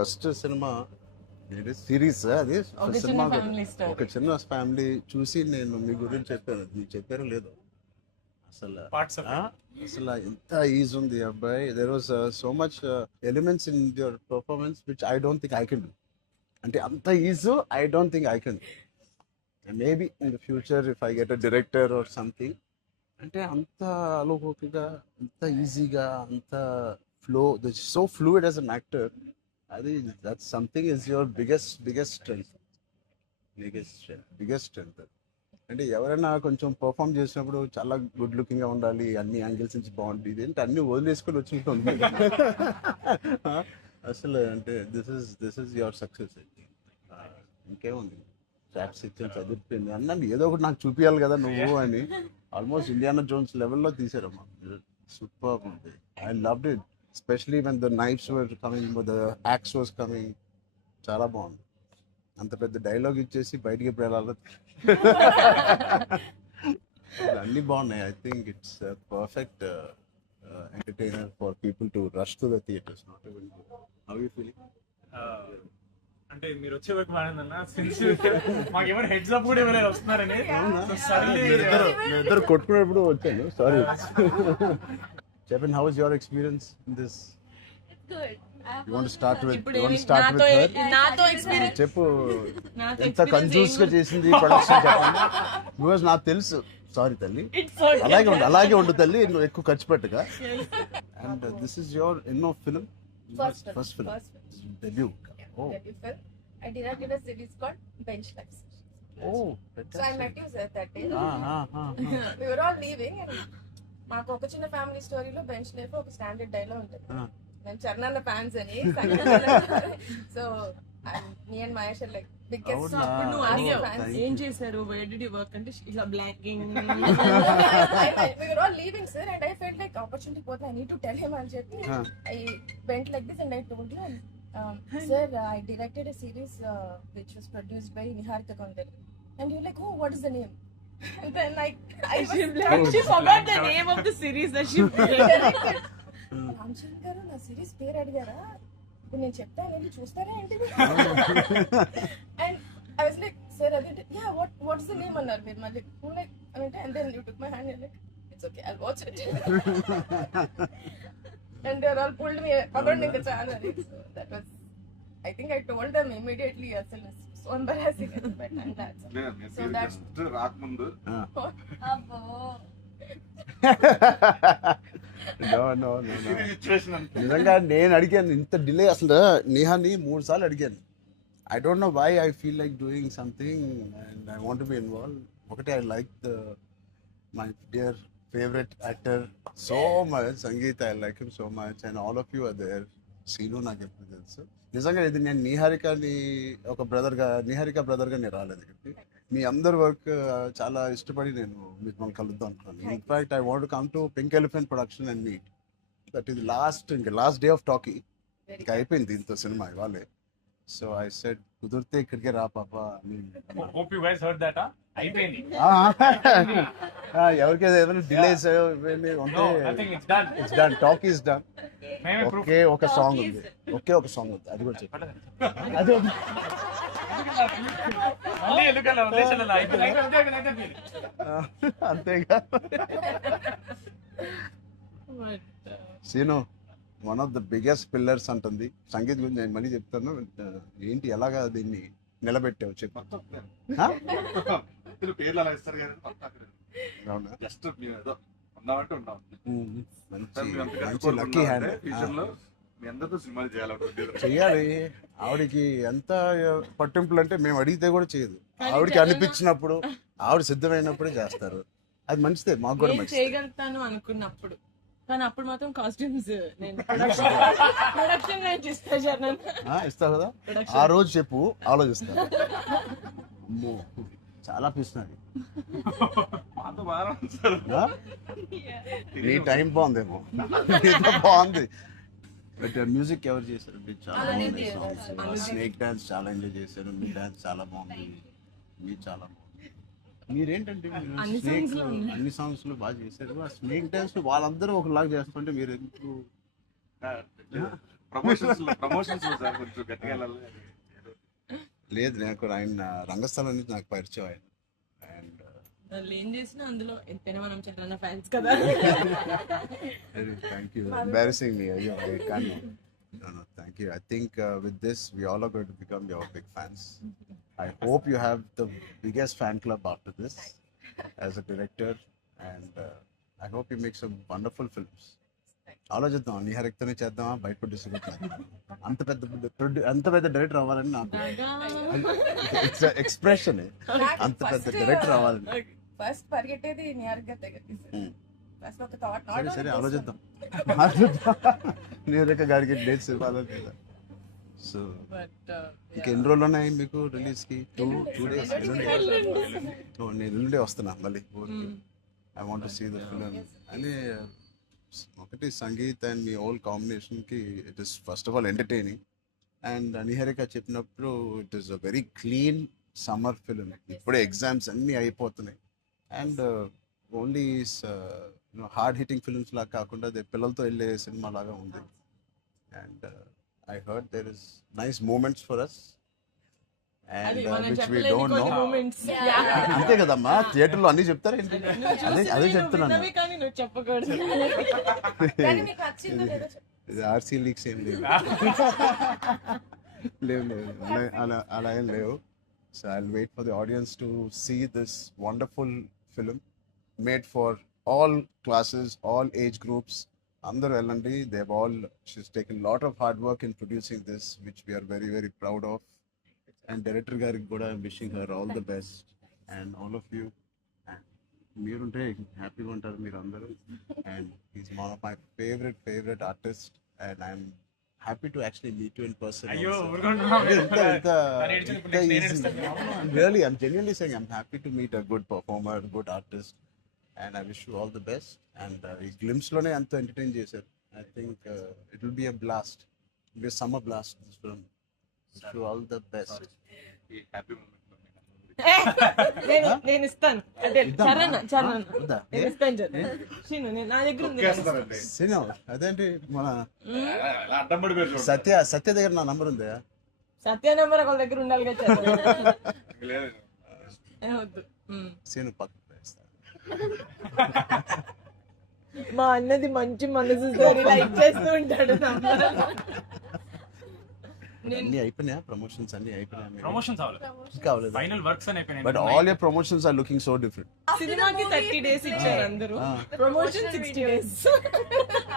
First cinema series అది cinema ఒక చిన్న ఫ్యామిలీ చూసి నేను మీ గురించి చెప్పాను, మీకు చెప్పారో లేదో అసలు అసలు ఎంత ఈజ్ ఉంది అబ్బాయి. There was so much elements in your performance which I don't think I can do. అంటే అంత ease I don't think I can. Maybe in the future if I get a director or something, అంటే అంత అలోకిగా, అంత ఈజీగా, అంత flow, so fluid as an actor. అది that something is your biggest strength. అంటే ఎవరైనా కొంచెం పర్ఫామ్ చేసినప్పుడు చాలా గుడ్ లుకింగ్ గా ఉండాలి, అన్ని యాంగిల్స్ నుంచి బాగుంటుంది, అంటే అన్ని వదిలేసుకొని వచ్చినట్టు ఉంది. అసలు అంటే దిస్ ఇస్ యువర్ సక్సెస్. ఇంకేముంది, ట్రాప్స్ ఇచ్చాను, చదివిపోయింది అన్నాను, ఏదో ఒకటి నాకు చూపించాలి కదా నువ్వు అని. ఆల్మోస్ట్ ఇండియానా జోన్స్ లెవెల్లో తీసారమ్మా. సూపర్ ఉంది. I loved it, especially when the knives were coming, the axe was coming. చాలా బాగుంది. అంత పెద్ద డైలాగ్ ఇచ్చేసి బయటికి ఎప్పుడు వెళ్ళాలి. అన్ని బాగున్నాయి. I think it's perfect entertainer for people to rush to the theatres. Not even how you feeling? అంటే మీరు వచ్చే వరకు బాగుందన్న, సిన్స్ మాకేమైనా హెడ్స్ అప్ కూడా ఇవ్వలేదు వస్తున్నారని. ఇద్దరు కొట్టుకున్నప్పుడు వచ్చాను, సారీ. చెప్పండి, how is your experience in this? You want to start with her? నాతో ఎక్స్పీరియన్స్ చెప్పు, ఎంత కన్ఫ్యూజ్ గా చేసింది ప్రొడక్షన్ చెప్పండి. బికాజ్ నాకు తెలుసు. సారీ తల్లి, అలాగే ఉండు తల్లి, నువ్వు ఎక్కువ ఖర్చు పెట్టగా. అండ్ దిస్ ఇస్ యువర్ ఎన్నో film? First film, debut. debut film. I directed a series called Bench Life. Oh, So I met you sir that day. We were all leaving and మాకు ఒక చిన్న ఫ్యామిలీ స్టోరీలో bench life ఒక standard dialogue ఉంటుంది. నేను Charan fans అని. So me and Mahesh like biggest. అప్పుడు నువ్వు అడిగావు ఏం చేశారు, వేర్ డిడ్ యు వర్క్ అంటే ఇలా blanking. We were all leaving sir and I felt like opportunity పోతే I need to tell him అని చెప్పి I went like this and I told you, sir, I directed a series which was produced by Niharika Kondarlu. And you're like, oh, what is the name? And then she forgot the name of the series that she directed. Ramachandra గారు నా series పేరు అడిగారా, ఇప్పుడు నేను చెప్తాను వెళ్ళి చూస్తారా ఏంటి? And I was like, sir అది యా వాట్స్ ద నేమ్ అన్నారు మీరు మళ్ళీ. లైక్ అంటే and then you took my hand like it's okay I'll watch it. And they all pulled me around in the channel. So that was, I think I told them immediately, asal so embarrassing at that time. So that's రాకముందు no నిజంగా నేను అడిగాను ఇంత delay. అసలు నేహాని 3 సార్లు అడిగాను. I don't know why I feel like doing something and I want be involve. ఒకటి, I like my dear favorite actor so much, Sangeet, I like him so much, and all of you are there. Seenu నాకు ఎప్పుడు తెలుసు. నిజంగా ఇది నేను నిహారికని ఒక నిహారిక బ్రదర్గా నేను రాలేదు ఇక్కడికి. మీ అందరి వర్క్ చాలా ఇష్టపడి నేను మిమ్మల్ని కలుద్దాం అనుకున్నాను. In fact I want come to Pink Elephant production and meet. That is last day of talkie. ఇంకా అయిపోయింది దీంతో సినిమా ఇవాళే. సో ఐ సెడ్ కుదిరితే ఇక్కడికే రా పాప. Hope you guys heard that. అయిపోయింది. ఎవరికైనా ఏదైనా డిలేస్ ఉంటే it's done, talk is done. ఒకే ఒక సాంగ్ ఉంది, అది కూడా చెప్పండి. అది అంతేగా. Seenu one of the biggest pillars అంటుంది. సంగీత్ గురించి నేను మళ్ళీ చెప్తాను. ఏంటి ఎలాగా దీన్ని నిలబెట్టావు చెప్పు. పేర్లు అలా ఇస్తారు కదా, జస్ట్ ఏదో ఉన్నామంటే ఉన్నాం. మంచి లక్కీ హ్యాండ్. మీ అందరితో సినిమాలు చెయ్యాలి. ఆవిడకి ఎంత పట్టింపులు అంటే మేము అడిగితే కూడా చేయదు. ఆవిడకి అనిపించినప్పుడు, ఆవిడ సిద్ధమైనప్పుడే చేస్తారు. అది మంచిదే, మాకు కూడా మంచిది. చేయగలుగుతాను అనుకున్నప్పుడు, కానీ అప్పుడు మాత్రం కాస్ట్యూమ్స్ నేను ప్రొడక్షన్ ఇస్తావు కదా. ఆ రోజు చెప్పు, ఆలోచిస్తా. చాలా పిస్తున్నది. నీ టైం బాగుందేమో, బాగుంది. బట్ మ్యూజిక్ ఎవరు చేశారు? చాలా బాగుంది సాంగ్స్. స్నేక్ డాన్స్ చాలా ఎంజాయ్ చేశారు. మీ డాన్స్ చాలా బాగుంది. మీరు చాలా బాగుంది. మీరేంటంటే అన్ని సాంగ్స్ లో బాగా చేశారు. ఆ స్నేక్ డాన్స్ వాళ్ళందరూ ఒకలాగా చేస్తుంటే మీరు ఎందుకు ప్రమోషన్స్ సార్ కొంచెం గట్టిగా వెళ్ళాలి. లేదు నాకు ఆయన రంగస్థలం నుంచి నాకు పరిచయం ఆయన. అండ్ వాళ్ళు ఏం చేసినా అందులో ఎంతైనా మనం చరణ్ ఫ్యాన్స్ కదా. థ్యాంక్ యూ, ఎంబారసింగ్ మీ. అయ్యో కానీ no, thank you. I think with this we all are going to become your big fans. I hope you have the biggest fan club after this as a director, and I hope you make some wonderful films. ఆలోచిద్దాం, నిహారికతోనే చేద్దామా, బయట distribute అంత పెద్ద director అవ్వాలని నాకు expression. అంత పెద్ద director అవ్వాలని ఫస్ట్ పరిగెట్టేది నిహారిక దగ్గరికి. ఫస్ట్ ఒక థాట్ సరే సరే ఆలోచిద్దాం. నిహారిక గారికి డేట్స్ ఇవ్వాలని కదా. సో ఇంకెన్ని రోజులు ఉన్నాయి మీకు రిలీజ్ కి? Two days. నేను ఎల్లుండే వస్తున్నా మళ్ళీ ఊరికి. I want to see the film. అని ఒకటి సంగీత్ అండ్ మీ ఓల్ కాంబినేషన్ కి it is first of all entertaining. And Niharika చెప్పినప్పుడు it is a very clean summer film. ఇప్పుడే ఎగ్జామ్స్ అన్నీ అయిపోతున్నాయి. And only hard hitting films లాగా కాకుండా అది పిల్లలతో వెళ్ళే సినిమా లాగా ఉంది. And I heard there is nice moments for us and which we don't know. అంతే కదమ్మా, థియేటర్లో అన్ని చెప్తారు ఏంటి? అదే చెప్తున్నాను. కానీ నువ్వు చెప్పకూడదు. కానీ మీకు నచ్చిందో లేదో చెప్పు. ఇది ఆర్సీ లీక్స్ ఏం లేవు. లేవు అలా ఏం లేవు. So I will wait for the audience to see this wonderful film made for all classes, all age groups. అందరూ వెళ్ళండి. she's taken a lot of hard work in producing this, which we are very very proud of. And director గారికి కూడా wishing her all the best and all of you. And మీరుంటే హ్యాపీగా ఉంటారు మీరు అందరూ. And he's one of my favorite artists, and I'm happy to actually meet you in person. అయ్యో also. ఊరుకోండి. I'm genuinely saying I'm happy to meet a good performer, good artist. And I wish you all the best. And ఈ glimpse లోనే అంత entertain చేశారు. I think it will be a blast. It will be a summer blast, this film. Wish you all the best. ఈ happy moment నేను ఇస్తాను. అంటే చరణ్ వద్దా? నేను ఇస్తాను చరణ్. నా దగ్గర ఉంది. సినిమా అదేంటి మన అడ్డం పడిపోయారు. సత్య దగ్గర నా నంబర్ ఉందా? సత్య నెంబర్ ఒకళ్ళ దగ్గర ఉండాలి కదా చరణ్. లేదు వద్దు. సీను పక్క మా అన్నది మంచి మనసు లైక్ చేస్తూ ఉంటాడు. అన్ని అయిపోయినాయా? ప్రమోషన్స్ అన్ని అయిపోయినాయా? ప్రమోషన్స్ అవ్వలేదు, కావలేదు. ఫైనల్ వర్క్స్ అని అయిపోయినాయి. But all your promotions are looking so different. సినిమాకి 30 days ఇచ్చారు అందరూ, ప్రమోషన్ 60 days.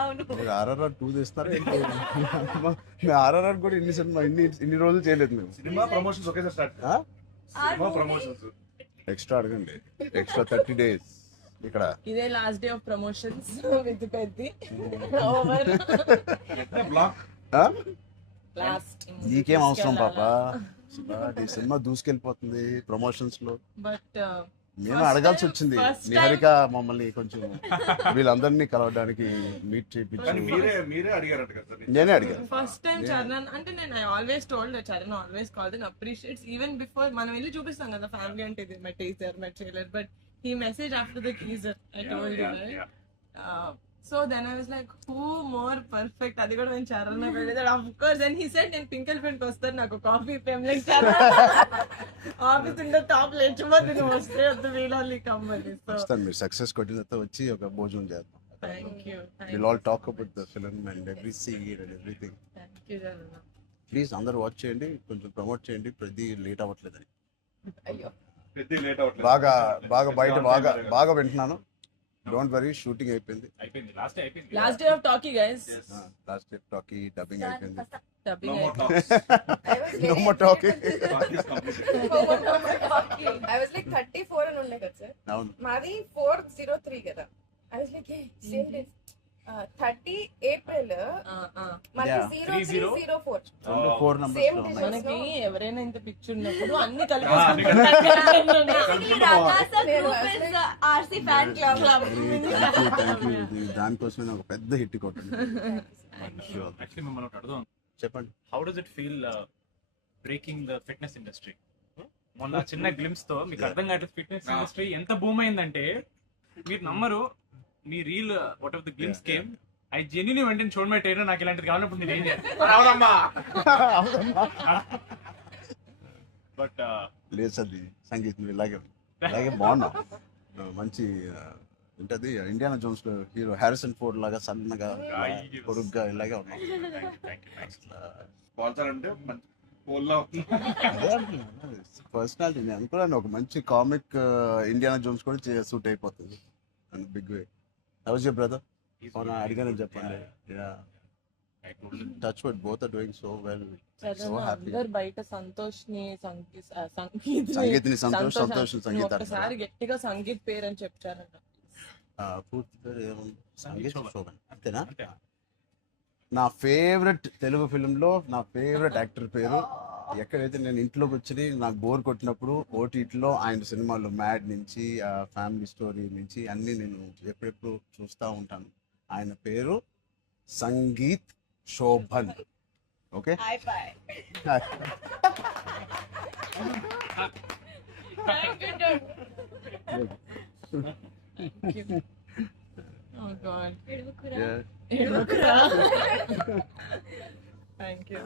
అవును. మీరు RRR 2 చేస్తారా? RRR కూడా ఇన్ని రోజులు చేయలేదు మేము. సినిమా ప్రమోషన్స్ ఒకేసారి స్టార్ట్. సినిమా ప్రమోషన్స్ ఎక్స్ట్రా అడగండి, ఎక్స్ట్రా 30 days ఇక్కడ. ఇదే last day of promotions with Peddi over block. Last. నీకేం అవసరం పాపా, ఈ సినిమా దూసుకెళ్ళిపోతుంది ప్రమోషన్స్ లో. బట్ నేను అడగాల్సి వచ్చింది. నిహారిక మమ్మల్ని కొంచెం వీళ్ళందరినీ కలవడానికి మీట్ కానీ చేయించి మీరే అడిగారంట కదా సార్. నేనే అడిగాను. ఫస్ట్ టైం చరణ్ అంటే నేను I always told Charan always called and appreciates even before మనం వెళ్ళి చూపిస్తాం కదా ఫ్యామిలీ అంటే ఇది my teaser my trailer, but he message after the teaser I told you right. So then I was like who more perfect, అది కూడా నేను చరణ్ అడిగాడు of course. And he said నేను పింకల్ ఫ్రెండ్కి వస్తాను, నాకు కాఫీ ఫేమ్లైక్ చరణ్ ఆఫీస్ ఉండే టాప్ లేచిపోతే నువ్వు వస్తే వద్దు వీళ్ళని కమ్మని. సో వస్తాను, మీరు సక్సెస్ కొట్టిన తర్వాత వచ్చి ఒక భోజనం చేద్దాం. Thank you. We'll all talk about the film and every scene and everything. Thank you Charan. Please అందరూ వాచ్ చేయండి, కొంచెం ప్రమోట్ చేయండి. ప్రతి లేట్ అవ్వట్లేదని అయ్యో పెద్ద లేట్ అవ్వట్లేదు. బాగా బయట బాగా వింటున్నాను. డోంట్ వరీ, షూటింగ్ అయిపోయింది. అయిపోయింది, లాస్ట్ డే అయిపోయింది. Last day of talkie guys. Last day talkie dubbing అయిపోయింది. డబ్బింగ్ No more అయిపోయింది. talks. No more talking. Talk is completed. I was like 34 అని ఉండే కదా సార్, అవును. మాది 403 కదా. I was like same day 30 April మనకి Yeah. 0304 రెండు 4 numbers Same లో day. ఉన్నాయి. మనకి ఎవరైనా ఇంత పిక్చర్ ఉన్నప్పుడు అన్ని అన్ని RC fan club. Thank you. దానికోసమే నాకు పెద్ద హిట్ కొట్టండి. యాక్చువల్లీ మిమ్మల్ని ఒకటి అడుగుదాం. చెప్పండి. How does it feel breaking the fitness industry? మొన్న చిన్న గ్లిమ్స్ తో మీకు అర్థం కావట్లేదు ఫిట్నెస్ ఇండస్ట్రీ ఎంత బూమ్ అయిందంటే మీరు నమ్మరు. మీ reel what of the glimpse came I genuinely వెంటనే చూడమే ట్రైలర్ నాకు ఇలాంటిది కావాలన్నప్పుడు నేను ఏం చేయాలి బట్ లేదు సది సంగీత్ నువ్వు ఇలాగే బాగున్నావు మంచి ఏంటది ఇండియానా జోన్స్ లో హీరో హ్యారిసన్ ఫోర్డ్ లాగా సన్నగా పొడుగ్గా ఇలాగే ఉన్నావు. స్పాన్సర్ అంటే మంచి పోల్లో పర్సనాలిటీ నేను అనుకున్నాను ఒక మంచి కామిక్ ఇండియానా జోన్స్ కూడా సూట్ అయిపోతుంది big way. How's your brother? అడిగానని చెప్పండి. Touch wood both are doing so well. So happy. అందరు బయట సంతోష్ ని సంగీత్ని సంతోష్ సంగీత ఒకసారి గట్టిగా సంగీత్ పేరు అని చెప్తారంట. పూర్తి పేరు ఏముంది? సంగీత్ శోభన్ అంతేనా? నా ఫేవరెట్ తెలుగు ఫిల్మ్లో నా ఫేవరెట్ యాక్టర్ పేరు. ఎక్కడైతే నేను ఇంట్లోకి వచ్చి నాకు బోర్ కొట్టినప్పుడు ఓటీటీలో ఆయన సినిమాలు మ్యాడ్ నుంచి ఫ్యామిలీ స్టోరీ నుంచి అన్నీ నేను ఎప్పుడెప్పుడు చూస్తూ ఉంటాను. ఆయన పేరు Sangeet Shobhan. Okay Oh God. Yeah. Thank you.